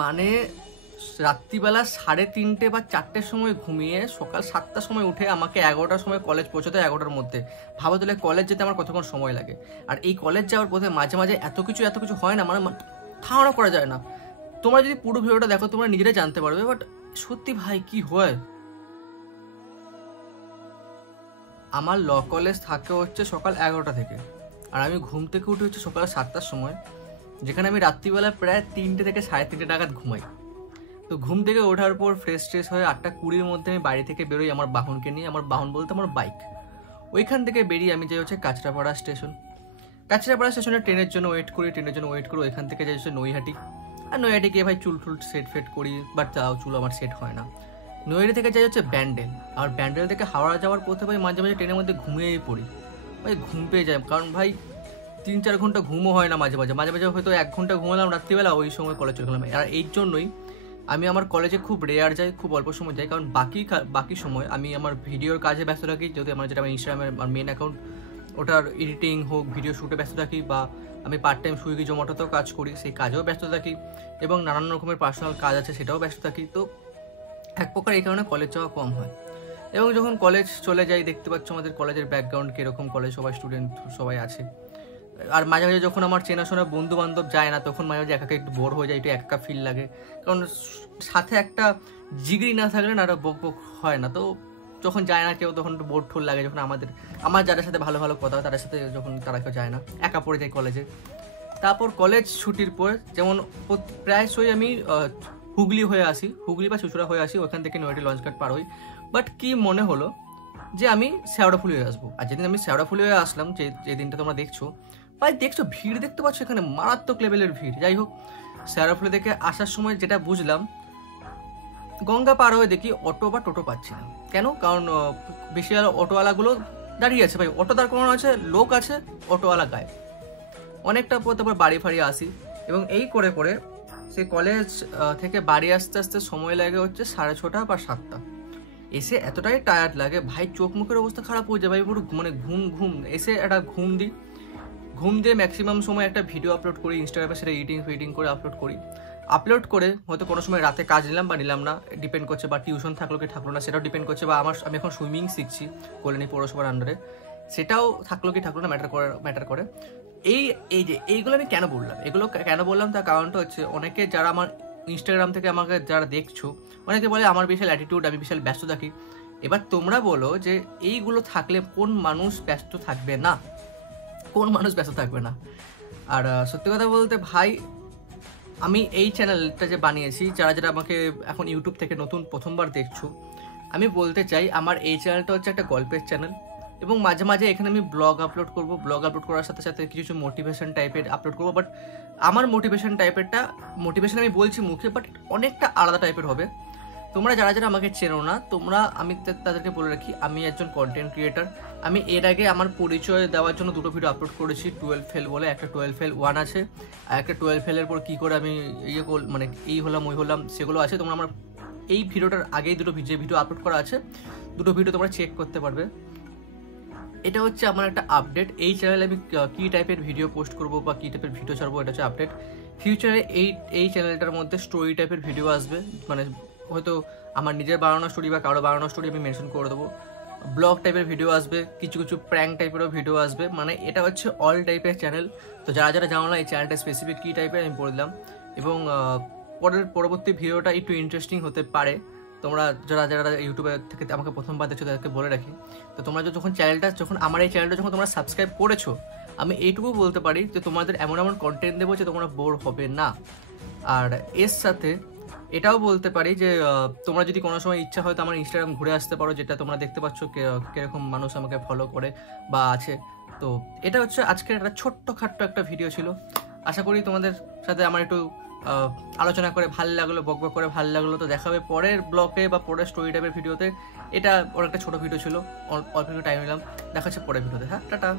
মানে রাত্রিবেলা 3:30 বা 4টের সময় ঘুমিয়ে সকাল 7টার সময় উঠে আমাকে 11টার সময় কলেজ পৌঁছতে, 11টার মধ্যে। ভাবো তাহলে কলেজ যেতে আমার কতক্ষণ সময় লাগে। আর এই কলেজ যাওয়ার পথে মাঝে মাঝে এত কিছু হয় না, মানে ধারণা করা যায় না। তোমরা যদি পুরো ভিডিওটা দেখো তোমরা নিজেরাই জানতে পারবে। বাট সত্যি ভাই কি হয়। আমার ল কলেজ থাকে হচ্ছে সকাল 11টা থেকে, আর আমি ঘুম থেকে উঠে হচ্ছে সকাল 7টার সময়, যেখানে আমি রাত্রিবেলা প্রায় 3টে থেকে 3:30 নাগাদ ঘুমাই। তো ঘুম থেকে ওঠার পর ফ্রেশ হয়ে 8টা 20-র মধ্যে আমি বাড়ি থেকে বেরোই আমার বাহনকে নিয়ে। আমার বাহন বলতে আমার বাইক। ওইখান থেকে বেরিয়ে আমি যাই হচ্ছে কাঁচরাপাড়া স্টেশন। কাঁচরাপাড়া স্টেশনে ট্রেনের জন্য ওয়েট করি। ওইখান থেকে যাই হচ্ছে নৈহাটি। আর নৈহাটি গিয়ে ভাই চুল সেট করি, বাট তাও চুল আমার সেট হয় না। নৈহাটি থেকে যাই হচ্ছে ব্যান্ডেল। আর ব্যান্ডেল থেকে হাওড়া যাওয়ার পথে ভাই মাঝে মাঝে ট্রেনের মধ্যে ঘুমিয়েই পড়ি। ভাই ঘুম পেয়ে যায়, কারণ ভাই 3-4 ঘন্টা ঘুমও হয় না। মাঝে মাঝে হয়তো 1 ঘন্টা ঘুমালাম রাত্রিবেলা, ওই সময় কলেজ চলে গেলাম। আর এই জন্যই আমি আমার কলেজে খুব রেয়ার যাই, খুব অল্প সময় যাই। কারণ বাকি সময় আমি আমার ভিডিওর কাজে ব্যস্ত থাকি। যদি আমার যেটা আমার ইনস্টাগ্রামের মেন অ্যাকাউন্ট, ওটার এডিটিং হোক, ভিডিও শ্যুটে ব্যস্ত থাকি, বা আমি পার্ট টাইম সুইগি জোম্যাটোতেও কাজ করি, সেই কাজেও ব্যস্ত থাকি, এবং নানান রকমের পার্সোনাল কাজ আছে সেটাও ব্যস্ত থাকি। তো এক প্রকার এই কারণে কলেজ যাওয়া কম হয়। এবং যখন কলেজ চলে যাই দেখতে পাচ্ছ আমাদের কলেজের ব্যাকগ্রাউন্ড কীরকম, কলেজ সবাই স্টুডেন্ট সবাই আছে। আর মাঝে মাঝে যখন আমার চেনাশোনা বন্ধু বান্ধব যায় না, তখন মাঝে মাঝে একা একটু বোর হয়ে যায়, একটু একা ফিল লাগে। কারণ সাথে একটা জিগরি না থাকলে না একটা বক হয় না। তো যখন যায় না কেউ তখন একটু বোর ঠোল লাগে। যখন আমার যাদের সাথে ভালো কথা হয় তাদের সাথে যখন তারা কেউ যায় না, একা পড়ে যায় কলেজে। তারপর কলেজ ছুটির পর যেমন প্রায়শই আমি হুগলি হয়ে আসি, হুগলি বা চুঁচুড়া হয়ে আসি, ওখান থেকে নৈহাটি লঞ্চঘাট পার হই। বাট কি মনে হলো যে আমি শেওড়াফুলি হয়ে আসবো। আর যেদিন আমি শেওড়াফুলি হয়ে আসলাম, যে দিনটা তোমরা দেখছো ভাই, দেখছো ভিড় দেখতে পাচ্ছ এখানে, মারাত্মক লেভেলের ভিড়। যাই হোক, শেওড়াফুলি থেকে আসার সময় যেটা বুঝলাম, গঙ্গা পার হয়ে দেখি অটো বা টোটো পাচ্ছি না। কেন? কারণ বেশি অটোওয়ালাগুলো দাঁড়িয়ে আছে। ভাই অটো দাঁড় করানো আছে, লোক আছে, অটোওয়ালা গায়ে। অনেকটা পর তারপর বাড়ি ফাড়ি আসি, এবং এই করে সেই কলেজ থেকে বাড়ি আসতে সময় লাগে হচ্ছে 6:30 বা 7টা। এসে এতটাই টায়ার্ড লাগে ভাই, চোখ মুখের অবস্থা খারাপ হয়ে যায় ভাই, পুরো মানে ঘুম। এসে একটা ঘুম দিয়ে ম্যাক্সিমাম সময় একটা ভিডিও আপলোড করি ইনস্টাগ্রামে, সেটা এডিটিং করে আপলোড করে হয়তো কোনো সময় রাতে কাজ নিলাম বা নিলাম না, ডিপেন্ড করছে। বা টিউশন থাকলো কি থাকলো না সেটাও ডিপেন্ড করছে। বা আমি এখন সুইমিং শিখছি কল্যাণী পৌরসভার আন্ডারে, সেটাও থাকলো কি থাকলো না ম্যাটার করে। এইগুলো আমি কেন বললাম তার কারণটা হচ্ছে, অনেকে যারা আমার ইনস্টাগ্রাম থেকে আমাকে যারা দেখছো, অনেকে বলে আমার বিশাল অ্যাটিটিউড, আমি বিশাল ব্যস্ত থাকি। এবার তোমরা বলো যে এইগুলো থাকলে কোন মানুষ ব্যস্ত থাকবে না? আর সত্যি কথা বলতে ভাই, আমি এই চ্যানেলটা যে বানিয়েছি, যারা আমাকে এখন ইউটিউব থেকে নতুন প্রথমবার দেখছো, আমি বলতে চাই আমার এই চ্যানেলটা হচ্ছে একটা গল্পের চ্যানেল। এবং মাঝে মাঝে এখানে আমি ব্লগ আপলোড করবো। ব্লগ আপলোড করার সাথে সাথে কিছু মোটিভেশন টাইপের আপলোড করবো। বাট আমার মোটিভেশন আমি বলছি মুখে, বাট অনেকটা আলাদা টাইপের হবে। তোমরা যারা আমাকে চেনো না, আমি তাদেরকে বলে রাখি, আমি একজন কন্টেন্ট ক্রিয়েটার। আমি এর আগে আমার পরিচয় দেওয়ার জন্য 2টো ভিডিও আপলোড করেছি। 12 ফেল বলে একটা, 12 ফেল 1 আছে, আর একটা 12 ফেলের পর কী করে আমি মানে এই হলাম ওই হলাম, সেগুলো আছে। তোমরা আমার এই ভিডিওটার আগেই যে ভিডিও আপলোড করা আছে, 2টো ভিডিও তোমরা চেক করতে পারবে। এটা হচ্ছে আমার একটা আপডেট। এই চ্যানেলে আমি কী টাইপের ভিডিও পোস্ট করবো বা কী টাইপের ভিডিও ছাড়বো, এটা হচ্ছে আপডেট। ফিউচারে এই চ্যানেলটার মধ্যে স্টোরি টাইপের ভিডিও আসবে, মানে হয়তো আমার নিজের বানানো স্টোরি বা কারো বানানো স্টোরি আমি মেনশন করে দেবো। ব্লগ টাইপের ভিডিও আসবে, কিছু প্র্যাঙ্ক টাইপেরও ভিডিও আসবে। মানে এটা হচ্ছে অল টাইপের চ্যানেল। তো যারা জানো না এই চ্যানেলটা স্পেসিফিক কী টাইপের, আমি বলে দিলাম। এবং পরবর্তী ভিডিওটা একটু ইন্টারেস্টিং হতে পারে। তোমরা যারা ইউটিউবে থেকে আমাকে প্রথমবার দেখছো তাদেরকে বলে রাখি, তো তোমরা যখন আমার এই চ্যানেলটা যখন তোমরা সাবস্ক্রাইব করেছো, আমি এইটুকু বলতে পারি যে তোমাদের এমন কন্টেন্ট দেবো যে তোমরা বোর হবে না। আর এর সাথে এটাও বলতে পারি যে তোমরা যদি কোনো সময় ইচ্ছা হয় তো আমার ইনস্টাগ্রাম ঘুরে আসতে পারো, যেটা তোমরা দেখতে পাচ্ছ কিরকম মানুষ আমাকে ফলো করে বা আছে। তো এটা হচ্ছে আজকের একটা ছোট্টখাট্ট একটা ভিডিও ছিল। আশা করি তোমাদের সাথে আমার একটু আলোচনা করে ভালো লাগলো, বকবক করে ভালো লাগলো। তো দেখা হবে পরের ব্লগে বা পরের স্টোরি টাইপের ভিডিওতে। এটা অনেকটা ছোট ভিডিও ছিল, অল্প একটু টাইম নিলাম। দেখা হচ্ছে পরের ভিডিওতে। হ্যাঁ, টাটা।